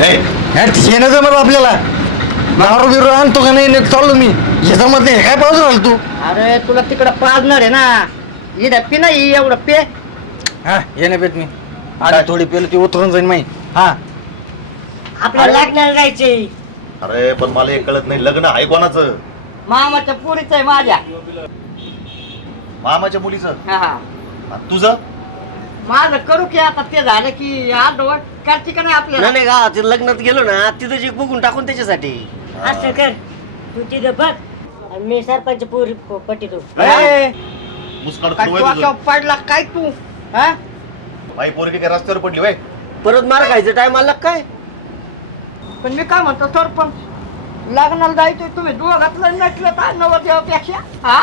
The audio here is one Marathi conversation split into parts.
येणं जमत आपल्याला दारू बिरू आणतो का नाही चाललो मी याच्यामध्ये नाही काय पाहून राहिलो तू. अरे तुला तिकडं पाजणार आहे ना इथं पी नाही एवढं पे. हा येणे पेत मी आणि थोडी पेलं ती उतरून जाईन माही. हा आपल्याला लग्नाला जायचे. अरे पण मला एक कळत नाही, लग्न आहे कोणाचं? मामाच्या पोरीच आहे माझ्या. मामाच्या मुलीचं? हा आणि तुझं? माझं करू की आता ते झालं की आठवड करते का नाही आपल्याला. नाही गावात लग्नात गेलो ना तिथं जे बघून टाकून त्याच्यासाठी. असं कर तू तिथं बघ आणि मी सरपंच पोरी पट्टी तू. ए, मुस्काड काय तुडवाय डोक्यावर तुझं. पडला काय तू? हा बाई पोरगी काय रस्त्यावर पडली वय? परत मार खायचं टाइम आला काय? पण मी काय म्हणतो सरपंच लग्नाला जायचंय तुम्ही दोघातलं नटलं तर नवरदेवापेक्षा. हा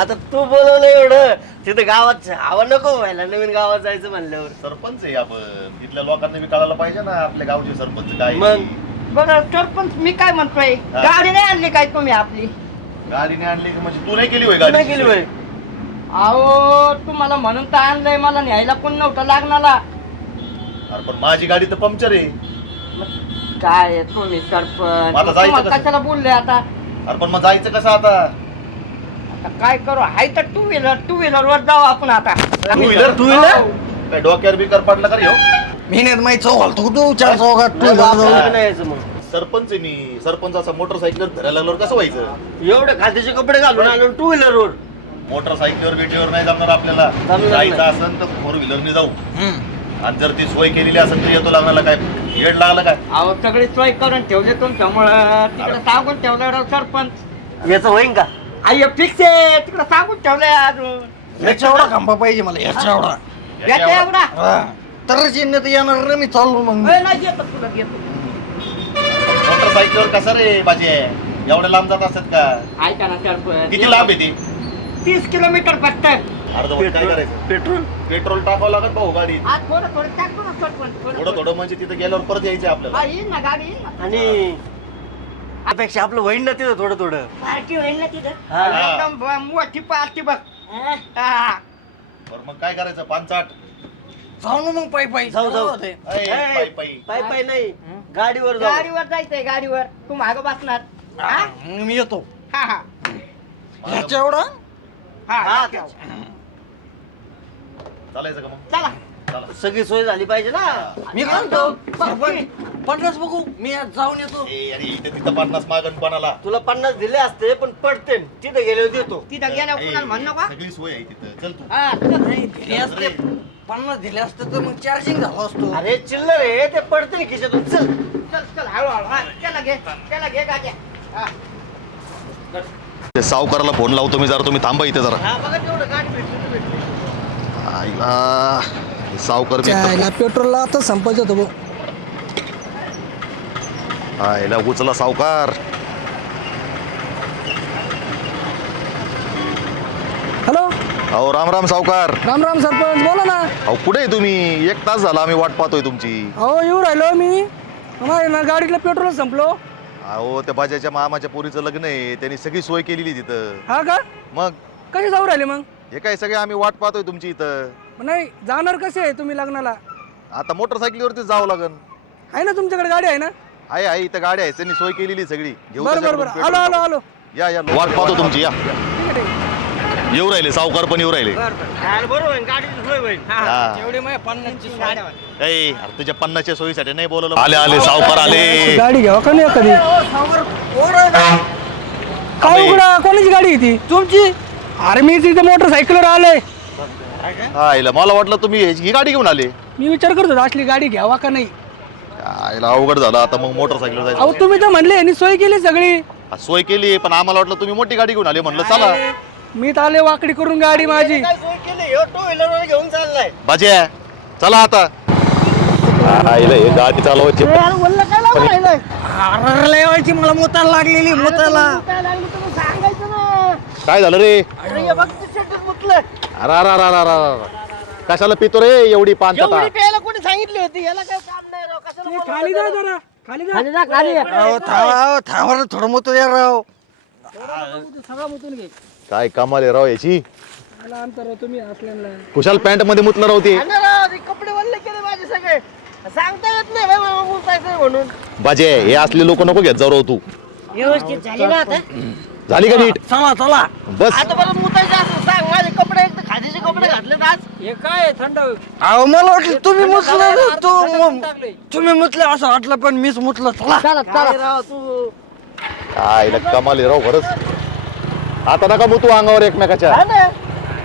आता तू बोलवलं एवढं तिथं गावात हवा नको व्हायला, नवीन गावात जायचं म्हणल्यावर. सरपंच आहे आपण, इथल्या लोकांना बी कळायला पाहिजे ना आपल्या गावचे सरपंच काय. मग? बरं सरपंच मी काय म्हणतोय हा. गाडी नाही आणली काय तुम्ही आपली? गाडीने आणली की म्हणजे तू नाही केली होय नाही गाडी? गेली बाई. अहो तुम्हाला म्हणून तर आणलंय, मला न्यायला कोण नव्हतं लग्नाला. अरे पण माझी गाडी तर पंक्चर आहे. काय आहे तुम्ही सरपंच मला जायचं तुम्हाला कसं? कशाला बोलले आता? अरे पण मग जायचं कसं आता? आता काय करू हाय तर टू व्हीलर वर जाऊ आपण आता. Two wheeler? Two wheeler? काय डोक्यावर बिकर पडला का रे हो? महिन्यात माही चौक घालतो तू चार चौकात तू नाही, जाऊ. आपल्याला नाही यायचं मग. सरपंच आहे मी, सरपंचाचा मोटरसायकलवर धरायला लागल्यावर कसं व्हायचं? एवढे खात्याचे कपडे घालून आलो टू व्हीलरवर. मोटरसायकलवर बेटीवर नाही जमणार आपल्याला. जमणार जायचं नाही. असेल तर फोर व्हीलरने जाऊ. हम्म. आणि जर ती सोय केलेली असेल तर येतो लग्नाला. काय येड लागलं काय? अहो सगळी सोय करून ठेवले तुमच्यामुळं तिकडे सांगून ठेवलं सरपंच. याचं होईन का? आई फिक्स आहे तिकडे सांगून ठेवलंय अजून. याच्या एवढा खांबा पाहिजे मला याच्या एवढा. याच्या एवढा हा. तरच येणं तर येणार रे मी चाललो मग. ए, नाही येतो तुला येतो. मोटरसायकलवर कसं रे बाजे? एवढ्या लांब जात असतात का? ऐका ना सरपंच किती लांब आहे ती? 30 किलोमीटर फक्त. अर्धवट काय करायचं? पेट्रोल पेट्रोल टाकावं लागत भाऊ गाडी. आज थोडं थोडं टाकतो ना सरपंच थोडं थोडं म्हणजे तिथे गेल्यावर परत यायचं आपल्याला. हा, येईल ना गाडी येईल ना. आणि त्यापेक्षा आपलं होईन ना तिथं थोडं थोडं. पार्टी होईल ना तिथं. हा. एकदम मोठी पार्टी बघ. हा? हा. बरं मग काय करायचं? 5-8? जाऊ ना मग पायी पायी जाऊ. ऐ, पायी पायी. पाय पाय नाही गाडीवर जाऊ. गाडीवर जायचंय गाडीवर. तू मागं बसणार. हा? मग मी येतो. हा हा याच्या एवढा हा हा, हा. चालायचं का मग? चला चला. सगळी सोय झाली पाहिजे ना. मी काय म्हणतो सरपंच 50 बघू मी आज जाऊन येतो. ए, अरे इथे तिथं 50 मागण पणाला. तुला 50 दिले असते पण पडते तिथं गेल्यावर देतो. तिथं गेल्यावर ए, कुणाला म्हणू नका. सगळी सोय आहे तिथं. चल तू. हा, चल. नाही दिले असते 50 दिले असते तर मग चार्जिंग झालो असतो. अरे चिल्लर आहे ते पडते खिशातून. चल चल चल हळूहळू. हा, त्याला घे गाड्या. हा. ते सावकाराला फोन लावतो मी, जरा तुम्ही थांबा इथे जरा. हा बघा तेवढं गाडी भेटली. आईला, हे सावकार मित्र. पेट्रोलला आता संपायचं होतं भाऊ. आईला उचला सावकार. हॅलो अहो राम राम सावकार. राम राम सरपंच बोला ना. अहो कुठे आहे तुम्ही? 1 तास झाला आम्ही वाट पाहतोय तुमची. अहो येऊ राहिलो मी. ना गाडीला पेट्रोल संपलो. अहो त्या बाजाच्या मामाच्या पोरीचं लग्न आहे, त्यांनी सगळी सोय केलेली तिथं. हा का मग कसे जाऊ राहिले मग? हे काय सगळे आम्ही वाट पाहतोय तुमची इथं. नाही जाणार कसे आहे तुम्ही लग्नाला? आता मोटरसायकलीवरतीच जावं लागन. आहे ना तुमच्याकडे गाडी आहे ना? आहे इथं गाडी आहे, त्यांनी सोय केलेली सगळी. घेऊ बरं बरं बरं आलो आलो आलो. या या वाट पाहतो तुमची. या ठीक आहे ठीक आहे. येऊ राहिले सावकार पण येऊ राहिले. बरोबर आहे, गाडीची सोय होईल. हा. एवढे माझ्या 50ची ए, अरे तुझ्या 50च्या सोयीसाठी नाही बोलवलं. आले आले सावकार आले. गाडी घ्यावा का नाही कधी? काय उघडा कोणाची गाडी आहे ती? तुमची? अरे मी तिथे मोटरसायकलवर आलोय. आईला मला वाटलं तुम्ही ही गाडी घेऊन आले. मी विचार करत होतो असली गाडी घ्यावा का नाही. आईला अवघड झालं आता मग मोटरसायकल अहो जायचं. तुम्ही तर म्हणले यांनी सोय केली सगळी. सोय केली पण आम्हाला वाटलं तुम्ही मोठी गाडी घेऊन आले. म्हणलं चला मी तर आले वाकडी करून गाडी माझी. काय सोय केली? टू व्हीलर घेऊन चाललाय. बाजे चला आता. आईला हे गाडी चालवायची. अरे लय व्हायची मला मोताला लागलेली मोताला. सांगायचं ना. काय झालं रे? अरे बघ ते शेतात मुतलं. अरे अरे अरे अरे अरे. कशाला पितो रे एवढी पान आता? एवढी प्यायला कोणी सांगितली होती? याला काय काम नाही राव. कशाला ते बोलवलं खाली जा त्याला? जरा खाली जा. खाली जा खाली. अहो थांबा थांबा थोडं मोतो या राव. सगळं मुतून घे. काय कमाल आहे राव याची. मला अंतर तुम्ही असल्याला. कुशाल पॅन्ट मध्ये मुतलं राव ते. हा ना राव, ते कपडे वल्ले केले माझे सगळे. सांगता येत नाही बाबा, मुतायचंय म्हणून. बाजे हे असले लोक नको घेत जाऊ राव तू. व्यवस्थित झाली ना आता? झाली का नीट? चला चला. बस आता परत मुतायचं असं सांग. माझे कपडे एक तर खादीचे कपडे घातले आज. हे काय थंड अहो मला वाटलं तुम्ही मुतलं तुम्ही मुतले असं वाटलं पण मीच मुतलं. चला चला काय राव तू. आईला कमाल आहे राव खरंच. आता नका मग तू अंगावर एकमेकाच्या. हा ना.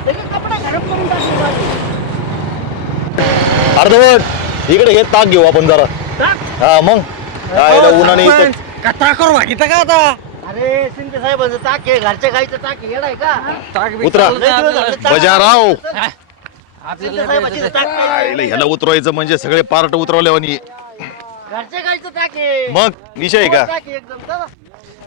त्याचे कपडे खराब करून टाकले माझे. अर्धवट इकडे घेत ताक घेऊ आपण जरा. टाक. हा मग आईला उन्हाने इथं. कथा करू भागीत का आता अरे शिंदे साहेबांचं टाक आहे, घरच्या गाईचं टाक आहे, येडाय का? उतरा लय दिवस झाले टाक. बजाराव. शिंदे साहेबाची टाक आहे. आईला ह्याला उतरवायचं म्हणजे सगळे पार्ट उतरवल्यावानी. घरच्या गाईचं टाक आहे. मग विषय का? टाक आहे एकदम. चला.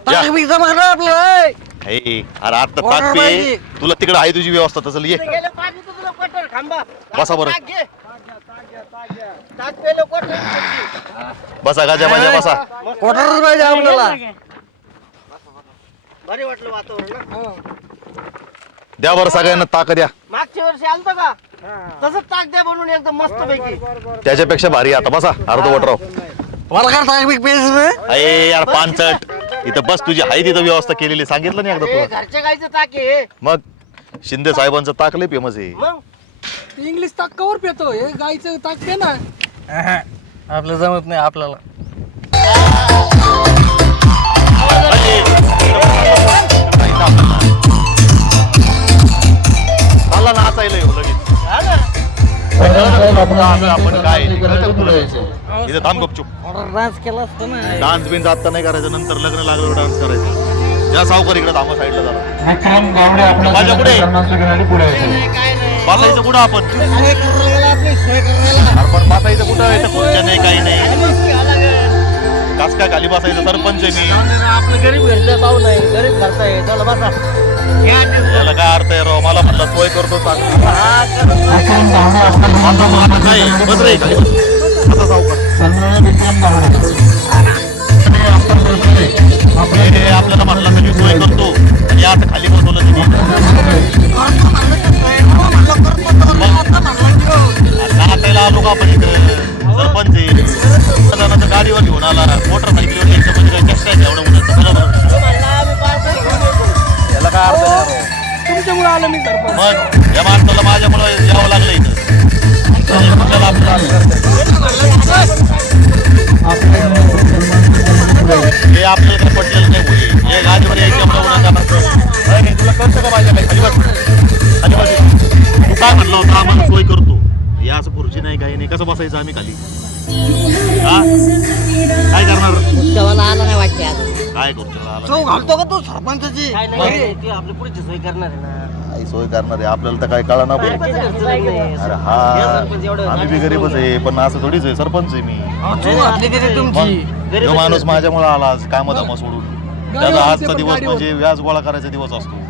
ताक बी जमा करा आपलं. हे अरे आता ताक पे तुला तिकडे आहे तुझी व्यवस्था तसं ये. तिथे गेलं पाणी तर तुला क्वार्टर खांबा. बसा बरं. टाक घे. टाक पेलं क्वार्टर. बसा गाजा बाजा बसा. क्वार्टरच पाहिजे आपल्याला. बरे वाटलं वातावरण ना. द्या बरं सगळ्यांना ताक द्या. मागच्या वर्षी आलतं का तसंच ताक द्या बनवून एकदम मस्त पैकी. त्याच्यापेक्षा भारी आता बसा अर्धवट राव. मला काय ताक बी पेज अरे यार पानचट इथं बस तुझी आहे तिथं व्यवस्था केलेली सांगितलं नाही एकदा हे तुला. घरच्या गाईचं ताक आहे. मग शिंदे साहेबांचं ताक लय फेमस आहे. मग इंग्लिश ताक कवर पितो हे गाईचं ताक पे ना. आपलं जमत नाही आपल्याला. मला नाचायला येऊ लगेच. हा ना. आपण काय इथं थांब गपचूप. डान्स केला असतो ना. डान्स बिन्स आता नाही करायचं नंतर लग्न लागलं डान्स करायचं. या सावकार इकडे थांबा साईडला झाला. माझ्या पुढे बसायचं कुठं आपण? अरे पण बसायचं कुठं इथं खुर्च्या नाही काही नाही. कास काय खाली बसायचं सरपंच आहे मी. आपलं गरीब घरचं पाहू नाही गरीब घरचं आहे. चला बसा. याला काय अर्थ आहे राव मला म्हटलं सोय करतो चांगली. नाही बस रे खाली बस. आता सावकार हे आपल्याला म्हटलं सगळी सोय करतो आणि या असं खाली बसवलं तुम्ही. नाचायला आलो का आपण इकडे सरपंच आहे. जणांच्या गाडीवर घेऊन आला मोटरसायकलीवर यायचं म्हणजे काय कष्ट आहे एवढं उन्हाचं बरोबर. याला काय अर्थ नाही राव. तुमच्यामुळे आलो मी सरपंच. मग या माणसाला माझ्यामुळे यावं लागलं इथं. कुठल्याला हे आपल्याला काय पटलेलं नाही होईल. हे गाडीवर यायच्या तुला कळतं का माझ्या काही खाली बस. खाली बस. तू काय म्हणलं होतं आम्हाला सोय करतो. या असं खुर्ची नाही काही नाही कसं बसायचं आम्ही खाली. हा काय करणार आला नाही वाटते आता. काय करतो तो घालतो का तू सरपंचाची. काय नाही ते आपली पुढची सोय करणार आहे ना. काही सोय करणार आहे आपल्याला तर काय कळा ना. गरीबाचं घरचं लग्न आहे. अरे या सरपंच एवढं हा आम्ही बी गरीबच आहे पण असं थोडीच आहे सरपंच आहे मी. तू घातली तरी तुमची. मग जो माणूस माझ्यामुळे आला आज काम धामा सोडून त्याचा आजचा दिवस म्हणजे व्याज गोळा करायचा दिवस असतो.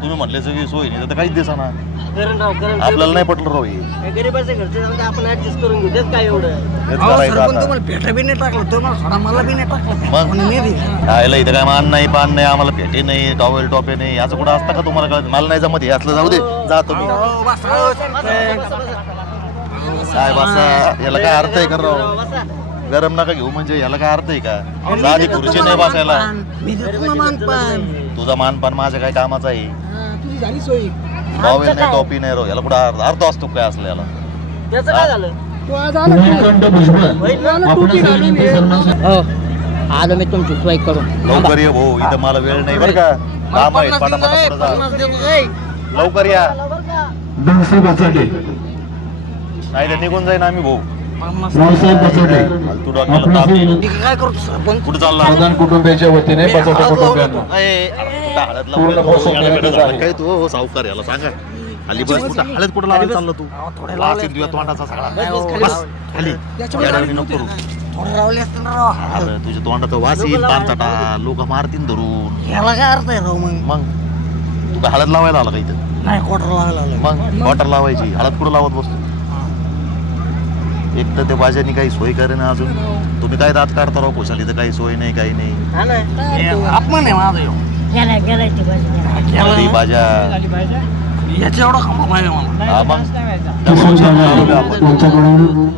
तुम्ही म्हटले सगळी सोय नाही तर काहीच दिसना. करण राव करण. आपल्याला नाही पटलं राव हे. हे गरीबाचं घरचं जाऊन आपण ऍडजस्ट करून घेऊ. देत काय एवढं. हेच अहो, करायचं सरपंच आता. तुम्हाला पेटा बी नाही टाकलं तुम्हाला सोडा मला बी नाही टाकलं. मग कोणी नाही दिलं. खायला इथं काय मान नाही पान नाही आम्हाला पेटे नाही टॉवेल टॉपे नाही असं कुठं असतं का तुम्हाला कळत. मला नाही जमत हे असलं जाऊ दे जा तुम्ही. अहो, बस, अहो, सरपंच. काय बसा याला काय अर्थ आहे का राव. बसा. गरम नका घेऊ म्हणजे याला काय अर्थ आहे का. साधी खुर्ची नाही बसायला. मी देतो ना मानपान. तुझा मानपान माझ्या काय कामाचा आहे. तुझी झाली सोयी. टॉवेल नाही टॉपी नाही राव याला कुठं अर्थ असतो काय असलं याला. त्याचं काय झालं. तू आज आला मला टोपी घालून ये. हो आलो मी तुमची सोय करून. लवकर ये भाऊ इथं मला वेळ नाही बरं का. काम आहे पटापटा पुढं जा. लवकर या नाही तर निघून जाईन आम्ही भाऊ. फालतू डोक्याला ताप आहे. ठीक आहे, काय करतो सरपंच. कुठं चालला प्रधान कुटुंबियाच्या वतीने बचत कुटुंबियांना अय, कुठं हळद लावून पूर्ण पोषण देण्यात येत आहे. काय तू हो सावकार याला सांगा खाली बस. कुठं हळद कुठं लावायला चाललं तू. वास येतो तुझ्या तोंडाचा सगळा. बस खाली येड्यावानी नको करू. थोडं रावले असतं ना राव. अरे तुझ्या तोंडाचा वास येईल पानचाटा लोक मारतील धरून. याला काय अर्थ आहे राव मग. मग तू काय हळद लावायला आला का इथं. नाही क्वार्टर लावायला आलोय. मग वॉटर लावायची हळद कुठं लावत बसतो. एक तर त्या भाज्यांनी काही सोय करेना अजून. तुम्ही काय दात काढता राव खुशाली तर काही सोय नाही काही नाही. हा ना. हे अपमान आहे माझा ह्यो. गेलाय गेलाय ती बाजूला. ती भाज्या याच्या एवढा खंबा पाहिजे मला. हा मग त्यामुळे छान लावलं आपण. तुमच्याकडून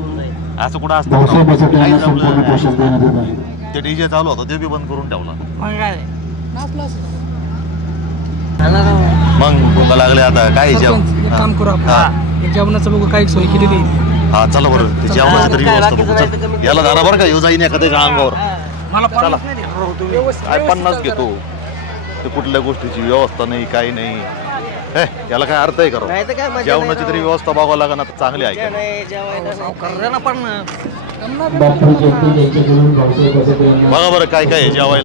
असं कुठं असतं भाऊसाहेबासाठी काहीच यांना संपूर्ण आपलं- पोषण देण्यात येत आहे. ते डीजे चालू होतं ते बी बंद करून ठेवला मग भूका लागले आता काय काम करू आपण जेवणाचं बघू काही सोय केलेली आहे. हा चला बरं ते जेवणाची तरी व्यवस्था बघू चल. याला जाणार बरं का येऊ जाईन एखाद्याच्या अंगावर मला चला. पन्नास नाही देणार हो तुम्ही. काय 50 घेतो ते कुठल्या गोष्टीची व्यवस्था नाही काही नाही हे याला काय अर्थ आहे नाही तर काय करा मजा जेवणाची तरी व्यवस्था बघावं लागेल आता चांगली आहे का? नाही जेवायला नाही. करूया पण डॉक्टर जयंती यांच्याकडून भाऊसाहेब बचत यांना बघा बरं काय काय आहे जेवायला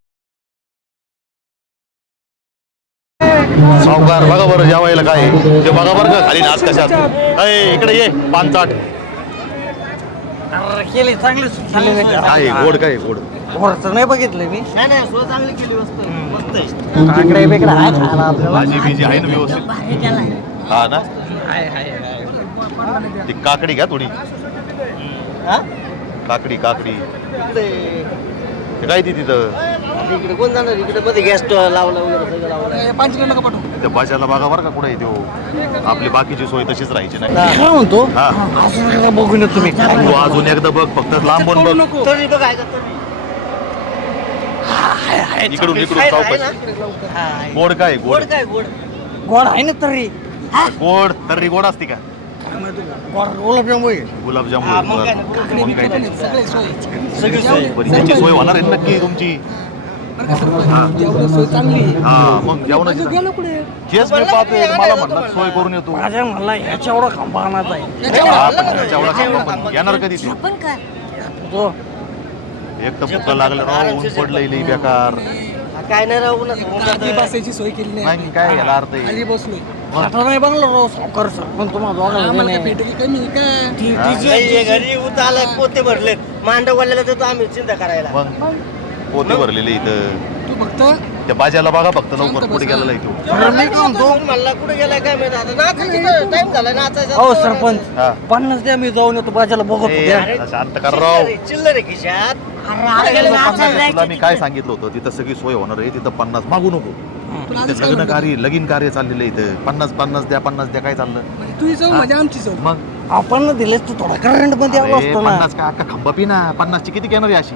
सावकार बघा बरं जेवायला काय आहे. ते बघा बरं का खाली नाच कशात अय इकडे ये पानचाट केले चांगले आहे गोड काय आहे, गोड नाही बघितलं मी नाही नाही सोय चांगली केली वस्तू मस्त आहे. काकडे बिकडे आहे खायला आपल्याला. भाजी बिजी आहे ना व्यवस्थित भारी केलाय. हा ना आहे. ती काकडी घ्या थोडी हा? काकडी काकडी इकडे ते काय ती तिथं इकडे कोण जाणार इकडे मध्ये गॅस लावला वगैरे सगळं लावलं. 5 किलो नका पाठवू. त्या भाज्याला बघा बरं का कुठे आहे तो आपली बाकीची सोय तशीच राहायची नाही काय म्हणतो हा असं बघून येतो तुम्ही तू अजून एकदा बघ फक्त लांबून बघ नको. तरी बघ आहे का तरी? इकडून इकडून आहे ना? चौकशी हा, आहे. गोड काय गोड गोड काय गोड गोड आहे ना तरी गोड तर्री गोड असते का गुलाबजाम होईल. गुलाबजाम हा, मग काय बरं. मग काय नाही. सगळे सोय सगळी सोय बरं, त्याची सोय होणार आहे नक्की तुमची बरं का सरपंच? जेवढं सोय चांगली आहे. हा मग जेवणाची गेलो पुढे हेच मी पाहतोय मला म्हणणार सोय करून येतो माझ्या म्हणला ह्याच्या एवढा खांबा आणायचा आहे हा, पण त्याच्या एवढा खांबा पण येणार कधी ते आपण काय तो एक तर भुका लागलं राव ऊन पडलंय लई बेकार हा, काय नाही राहू ना आधी बसायची सोय केली नाही नाही काय याला अर्थ आहे आधी बसलोय आता नाही बघलं राव सावकार सरपंच तुम्हाला भेटेल कमी आहे काय घरी उतारलाय पोते भरलेत मांडववाल्याला देतो आम्ही चिंता करायला मग पोते भरलेले इथं तू फक्त त्या भाज्याला बघा फक्त लवकर पुढे गेलेला आहे तो मी काय म्हणतो म्हणला कुठे गेलाय काय माहिती आता नाचायचं टाइम झाला नाचायचा हो सरपंच हा 50 द्या मी जाऊन येतो बाजाला बघतो ए, द्या शांत कर राव चिल्लर आहे खिशात तुला मी काय सांगितलं होतं तिथं सगळी सोय होणार आहे तिथं 50 मागू नको तिथं लग्न कार्य लगीन कार्य चाललेलं आहे इथं 50 द्या 50 द्या काय चाललं तुझी जाऊ म्हणजे आमची जाऊ मग आपण दिलेस तू थोडा करंट मध्ये आलो अरे, असतो ना 50 का अख्खा खंबा पी ना 50 ची किती घेणार आहे अशी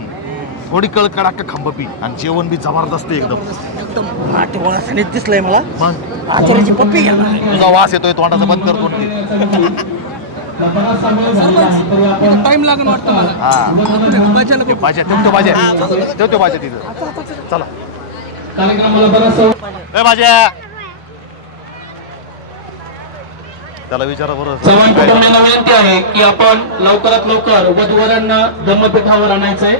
थोडी कळकड अख्खा खंबा पी आणि जेवण बी जबरदस्त आहे एकदम एकदम नाटे वासनेत दिसलंय मला मग आचार्याची पप्पी घ्या ना तुझा वास येतोय तोंडाचा बंद करतो टाइम लागेल वाटतं मला हा बाजाला ते भाज्या ठेवतो भाज्या ठेवतो भाज्या तिथं चला कार्यक्रमाला बराचसा ए भाज्या त्याला विचारा बरं चव्हाण कुटुंबियांना विनंती आहे की आपण लवकरात लवकर वधूवरांना धम्मपीठावर आणायचंय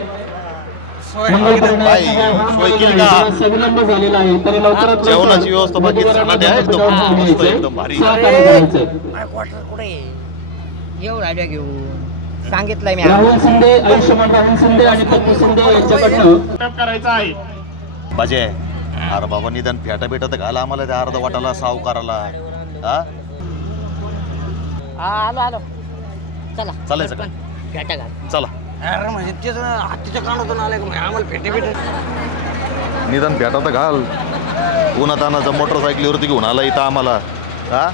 मंगल बाई, सोय केली का? विलंब झालेला आहे तरी लवकरात जेवणाची व्यवस्था बाकी झाली आहे एकदम मस्त एकदम भारी येऊ राजा घेऊन सांगितलंय मी राहुल शिंदे आयुष्यमान राहुल शिंदे आणि पप्पू शिंदे यांच्याकडनं करायचं आहे भाजे अरे बाबा निदान फेटा बेटा तर घाला आम्हाला त्या अर्ध वाटाला सावकाराला हा आलो चला चालायचं का भेटा घाल चला अरे म्हणजे तेच हातीच्या कानातून आले का आम्हाला भेटे भेटे निदान फेटा तर घाल उन्हात आणायचा मोटरसायकलीवरती घेऊन आला इथं आम्हाला हा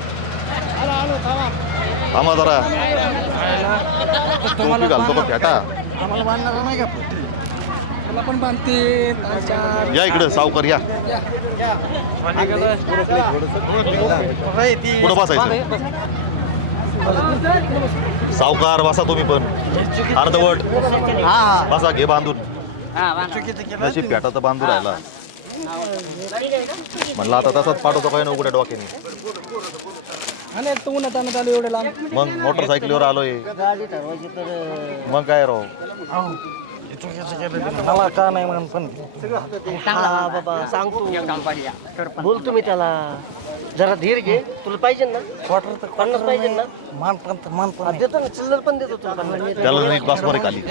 आम्हा जरा टोपी घालतो का फेटा आम्हाला बांधणार नाही का तुला पण बांधते या इकडं सावकार या कुठं बसायचं सावकार बसा तुम्ही पण अर्धवट बसा घे बांधून नशीब फेटा तर बांधून राहिला म्हणलं आता तसाच पाठवतो काय ना उघड्या डोक्याने आणि एक तर उन्हात आणत आलो एवढे लांब मग मोटरसायकलीवर आलोय गाडी ठरवायची तर मग काय राव मला का नाही म्हणून पण हा बाबा सांगतो बोल तुम्ही त्याला जरा धीर घे तुला पाहिजे ना क्वार्टर तर 50 पाहिजे ना मान पण देतो ना चिल्लर पण देतो तुला 50. त्याला नीट बसवर खाली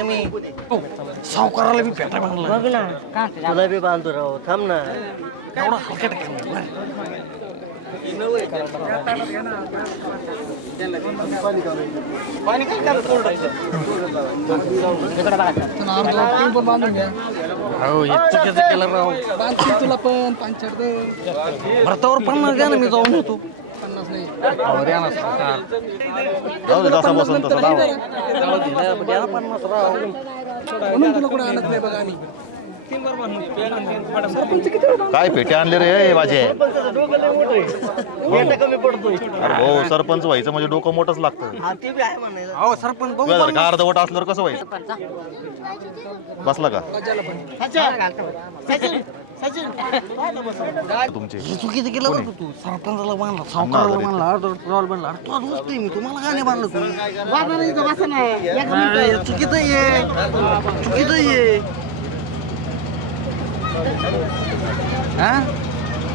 सावकाराला मी पेटा म्हणलं बघ ना तुला बी बांधतो राव थांब ना एवढा हलकट बांधून घ्या हो चुकीचं केलं राव बांधतो तुला पण 5 भरतावर 50 द्या ना मी जाऊन येतो अहो, द्या ना सावकार. जाऊ दे, जसा बसन तसा लावा. द्या ना 50 राव. काय पेटे आणले रे माझे? कमी पडतोय हो, सरपंच व्हायचं म्हणजे डोकं मोठंच लागतं. हा ते बी आहे म्हणायला. अहो सरपंच बघू तुला जर का अर्धवट असल्यावर कसं व्हायचं? बसला का तुमचे? हे चुकीचं केलं बरं का तू. सरपंचाला बांधला, सावकाराला बांधला, अर्धवट बांधला. अरे तुला दोस्त आहे मी, तुम्हाला का नाही बांधलं तू? अरे, चुकीचं आहे, चुकीचं आहे. हा?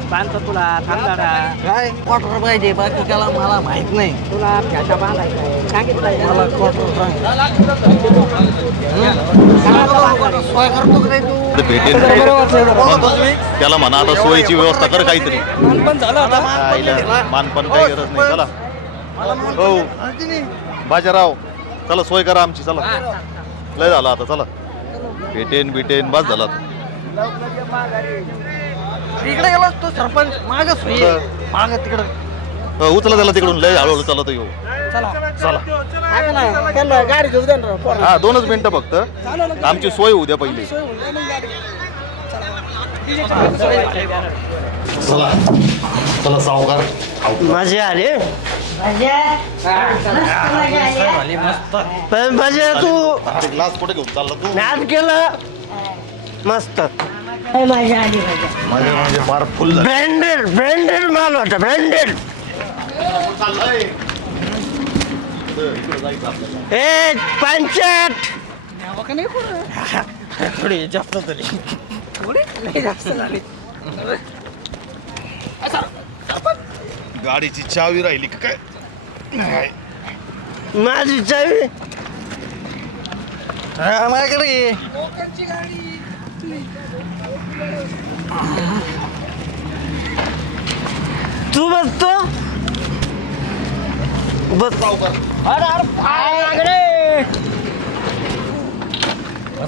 बांधतो तुला थांबला काय क्वार्टर पाहिजे, बाकी त्याला मला माहित नाही. तुला फ्याचा बांधायचा सांगितलं मला क्वार्टर सांग. सोय करतो का नाही तू? ते भेटेल त्याला म्हणा आता सोयीची व्यवस्था कर काहीतरी. मानपण काही गरज नाही. चला हो बाजाराव, चला सोय करा आमची. चला लय झालं आता. चला भेटेन बिटेन बस झाला. इकडे गेला तो सरपंच माग सोयी माग तिकडं. उचला त्याला तिकडून. लय हळूहळू चालत येऊ. चला त्यांना गाडी घेऊ द्या ना राव. हा 2च मिनिटं फक्त. आमची सोय होऊ द्या पहिली. चला चला सावकार. माझे आले पण माझे तू ग्लास कुठे घेऊन चालला तू? मॅच केलं मस्त मजा आली मजा. माझे म्हणजे फार फुल झालं. ब्रँडेड माल होता ब्रँडेड. ए पंचायत थोडी जास्त तरी गाडीची चावी राहिली का काय? नाही. माझी चावी माझ्याकडे ये. तू बसतो बस तू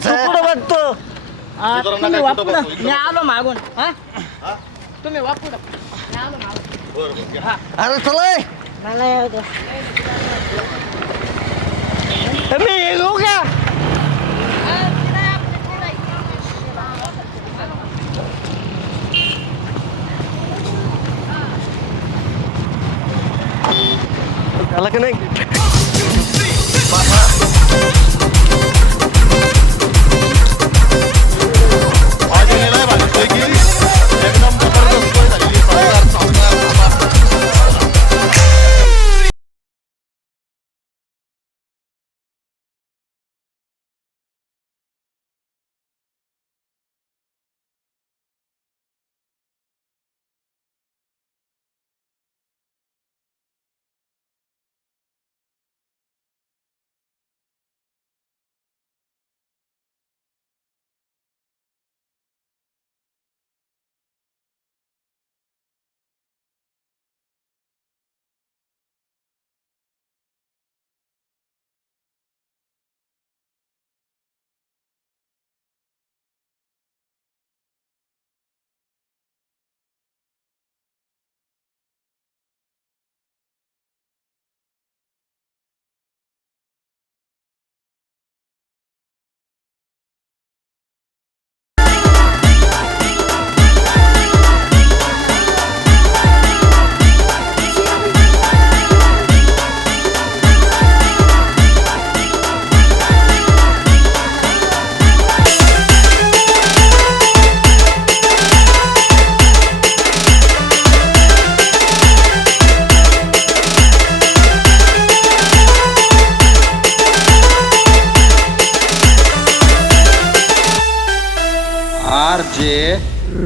कुठं बसतो? तुम्ही वापरू ना. मी आलो मागून हा तुम्ही वापरू अरे चला मला येऊ दे. मी येऊ का? झालं का नाही? माझी लय भारी सोय केली. एकदम जबरदस्त सोय झालेली. सावकार.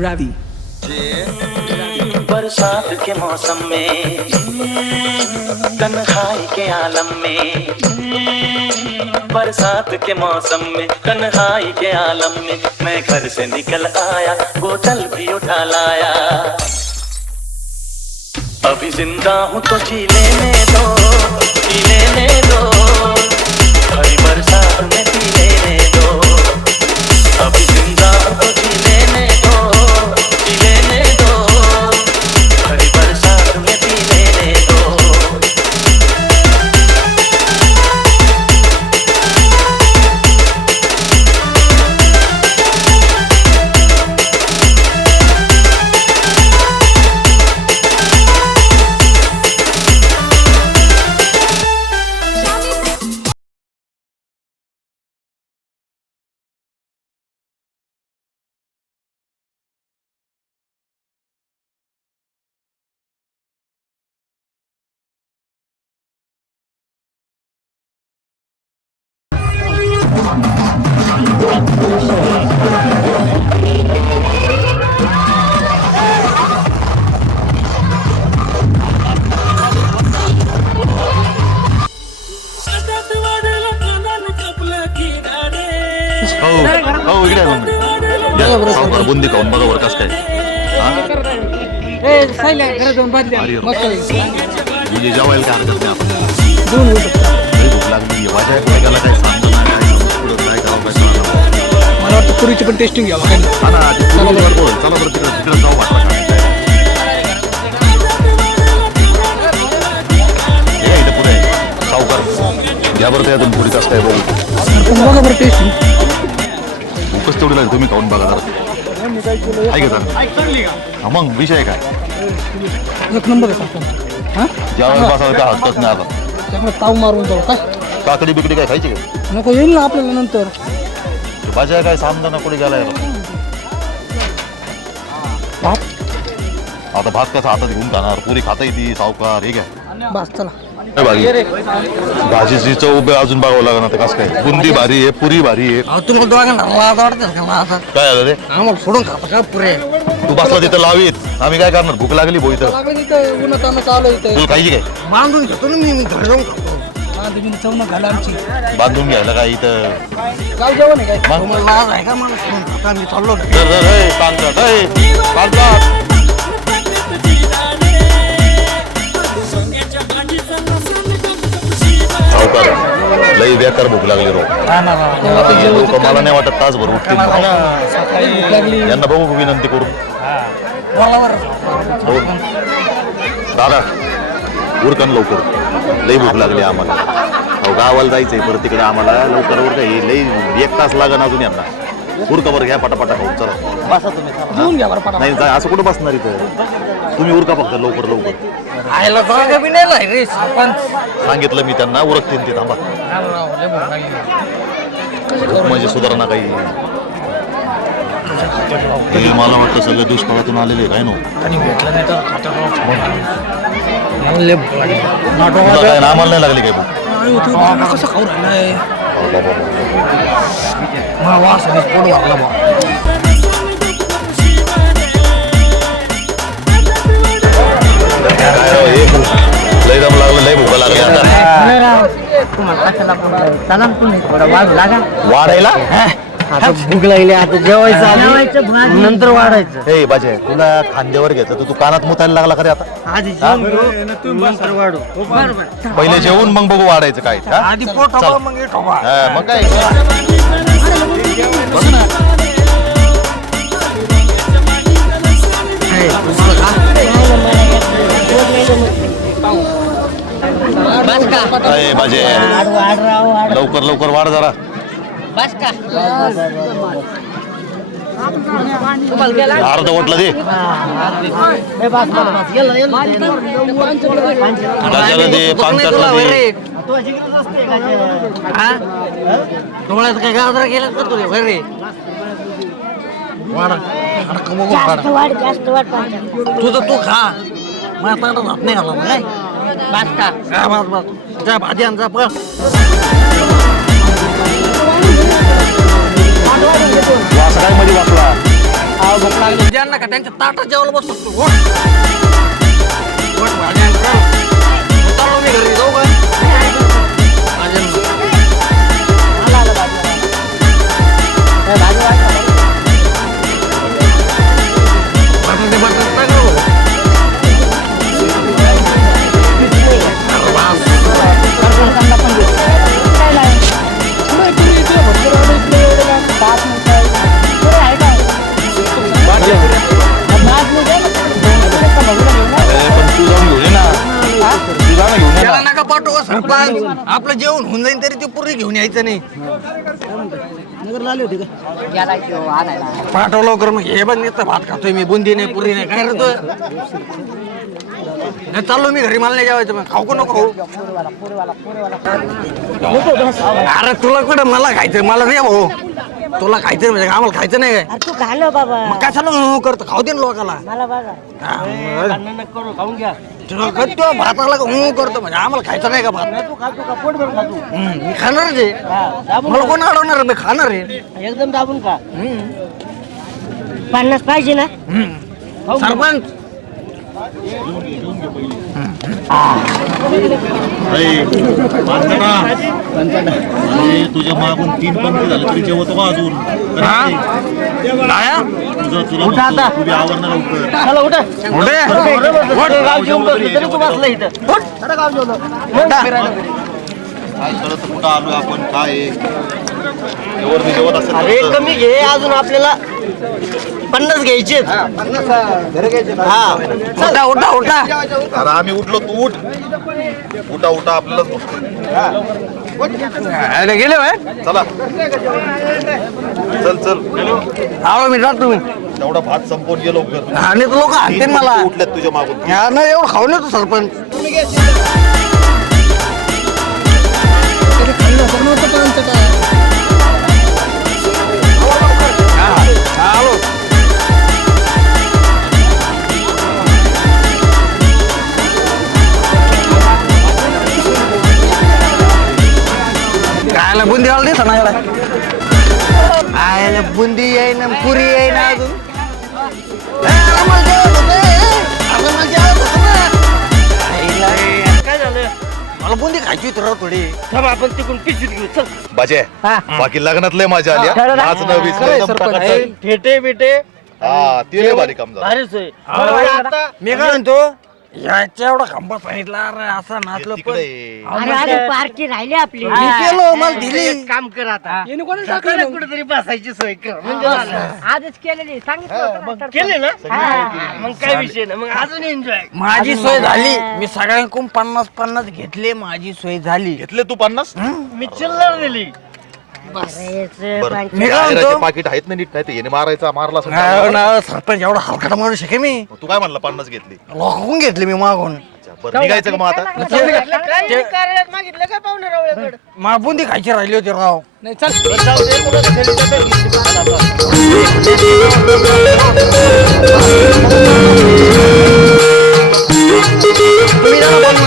रवि बरसात के मौसम में तन्हाई के आलम में, बरसात के मौसम में तन्हाई के आलम में मैं घर से निकल आया, बोतल भी उठा लाया। अभी जिंदा हूँ तो जी लेने दो, जी लेने दो, हरी बरसात में पी लेने दो। अभी जिंदा हूँ तो जी लेने दो, जी लेने दो, हरी बरसात में पी लेने जरा बुंदी खाऊन बघा बरं कसं काय हा? ए सायल्या घरात जाऊन बादली अरे मस्त आहे. म्हणजे जेवायला काय हरकत नाही आपण दोन होऊ शकतात. लई भूक लागली माझ्या एकमेकाला काय सांगतो ना काय पुढं काय करावं काय कळलं नाही. मला वाटतं पुरीची पण टेस्टिंग घ्यावं काय हा ना ते पुरीवर बोल चला बरं तिकडे जाऊ वाटलं हे इथं पुढे सावकार घ्या बरं त्यातून पुरी कसं काय बघू बघा बरं टेस्टिंग. भूकच तेवढी लागली तुम्ही खाऊन बघा जरा ऐका जरा हा मग विषय काय एक नंबर आहे साखर. हा जेवायला बसायला काय हरकत नाही आता त्यामुळे ताव मारून जाऊ काय काकडी बिकडी काय खायची का नको येईल ना आपल्याला नंतर. भाज्या काय सामना कुठे गेलाय भात आता भात कसा हातात घेऊन खाणार पुरी खाता येते सावकार हे काय बस चला. भाजीची चव बी अजून बघावं लागणार आता कसं काय बुंदी भारी आहे पुरी भारी आहे अहो तुम्हाला दोघांना लाज वाटते का माझा काय झालं रे आम्हाला सोडून खाता का पुरे तू बसला तिथं लावीत आम्ही काय करणार भूक लागली भो इथं लागलं तिथं उन्हात आम्ही चालू इथे तुला खायची काय बांधून घेतो ना मी घरी जाऊन खातो. तुम्ही चवणं घाला आमची बांधून घ्यायला काय इथं काय जेवण आहे काय मग? तुम्हाला लाज आहे का मला सोडून खाता मी चाललो ना. धर, धर, हे, पानसट, हे, पानसट. सावकार लई बेकार भूक लागली रो लोक मला नाही वाटत तासभर उठतील भूक लागली यांना बघू विनंती करू बोलावर हो. दादा उरकन लवकर लई भूक लागली आम्हाला अहो गावाला जायचंय परत तिकडे आम्हाला लवकर उरका हे लई 1 तास लागन अजून यांना उरका बरं घ्या पटापटा खाऊन चला बसा तुम्ही घेऊन घ्या बरं पटा. नाही असं कुठं बसणार इथं तुम्ही उरका फक्त लवकर लवकर आयला जागा बी नाही राही रे सरपंच. सांगितलं मी त्यांना उरकतील ते थांबा लय भूक लागली. म्हणजे सुधारणा काही हे मला वाटतं सगळं दुष्काळातून आलेले काय नो आणि भेटलं नाही तर खातं राव. मला लय भूक लागली. तुला काय आम्हाला नाही लागली काय भूक आणि तू बाबा कसं खाऊ राहिलाय मला वास आणि पोट भरला बा. काय राव हे? लय दम लागलं लय भूक लागली आता वाढायला आता भूक लागली आता जेवायचं आधी, नंतर वाढायचं. हे बाजे तुला खांद्यावर घेतलं तर तू कानात मुतायला लागला खरे आता आधी जेवून घेऊ, नंतर वाढू. पहिले जेवून मग बघू वाढायचं काय हा? आधी पोट चल. हवा मग हे ठोबा. हा, मग काय बघ ना काय बाजे लवकर लवकर वाढ जरा अर्ध ओटलं दे गजाला दे पानकातला दे डोळ्यात काय गाजरा गेला का तुझ्या घरी जास्त वाढ तुझं तू खा माझ्या ताटात हात नाही घाला काय बस बस जा भाजी आण जा पळ वास काय मध्ये वाचला ज्यांना का त्यांच्या ताटात जेवायला बसतो तू ओठ भाजी आण जा. चाललो मी घरी जाऊ का भाजी आण जा. बटाटे टाक रे भाऊ. पण तू जाऊन घेऊन ये ना तू जा ना घेऊन ये त्याला ना. नका पाठवा सरपंच आपलं जेवण होऊन जाईल तरी ते पुरी घेऊन यायचं नाही पाठव लवकर मग हे बघ नुसतं भात खातोय मी बुंदी नाही पुरी नाही काय रे नाही चाललो मी घरी मला नाही जेवायचं मग खाऊ का नको खाऊ अरे तुला कुठं मला खायचं मला रे भाऊ तुला खायचं म्हणजे आम्हाला खायचं नाही काय तू खालो बाबा मग कशाला करतो खाऊ दे ना लोकाला मला बघा खाऊन घ्या. तुला तो भाताला करतो म्हणजे आम्हाला खायचं नाही का भात तू खातो का पोटभर खातो मी खाणारच आहे मला कोण अडवणार आहे? मी खाणार आहे एकदम दाबून खा. 50 पाहिजे ना सरपंच अरे तुझ्या मागून 3 पंक्ती झाले तरी जेवतो का अजून? तुझं उठा आता. तुला तुम्ही आवरणार लवकर. चला उठा. गाव जेवून बसलो तरी तू बसला इथं. उठ. गाव जेवलो. काय कळत कुठं आलोय आपण काय आहे? जेवण मी जेवत असेल अरे तर- कमी घे अजून आपल्याला 50 घ्यायचे हा उठा उठा उठा अरे आम्ही उठलो तू उठ. उठा उठा आपल्यालाच अरे गेले होय चला चल चल आलो मी जातो तुम्ही तेवढा भात संपवून गेलो लवकर. आणि तो लोक आणते मला उठल्यात तुझ्या मागून. या ना एवढं खाऊन येतो सरपंच आलो खायला बुंदी आला दिसा ना आयला बुंदी येईन पुरी येईन अजून मला जेवत होतं, मला जेवत होतं ना. काय झालं मला बुंदी खायची होती राव थोडी थांब आपण तिकडून पिशवीत घेऊ चल बाजे बाकी लग्नात लय मजा आली हा. नाचणं बिचणं एकदम टकाटक. फेटे बिटे हा ते लय भारी काम झालं. भारीच आहे आता मी काय म्हणतो याच्या एवढा खंबा सांगितला अरे असं नाचलं पण तिकडे ये. अरे अरे पार्टी राहिली आपली मी केलो मला दिली एक काम कर आता सकाळी कुठेतरी बसायची सोय कर म्हणजे झालं. आजच केलेली सांगितलं होतं ना, केले ना मग काय विषय ना मग अजून एन्जॉय माझी सोय झाली मी सगळ्यांकडून 50-50 घेतले माझी सोय झाली घेतले तू 50? मी चिल्लर दिली बरं. मी काय म्हणतो? जाहिराचे पाकिट आहेत ना नीट नाही ते याने मारायचा मारला असेल. नाही ना, सरपंच एवढा हलकाटा माणूस आहे का मी तू काय म्हणला 50 घेतली? लोकून घेतली मी मागून अच्छा, बरं निघायचं का मग आता? मागितलं काय पाहुणे रावळ्याकडे मला बुंदी खायची राहिली होती राव तुम्ही जरा बोल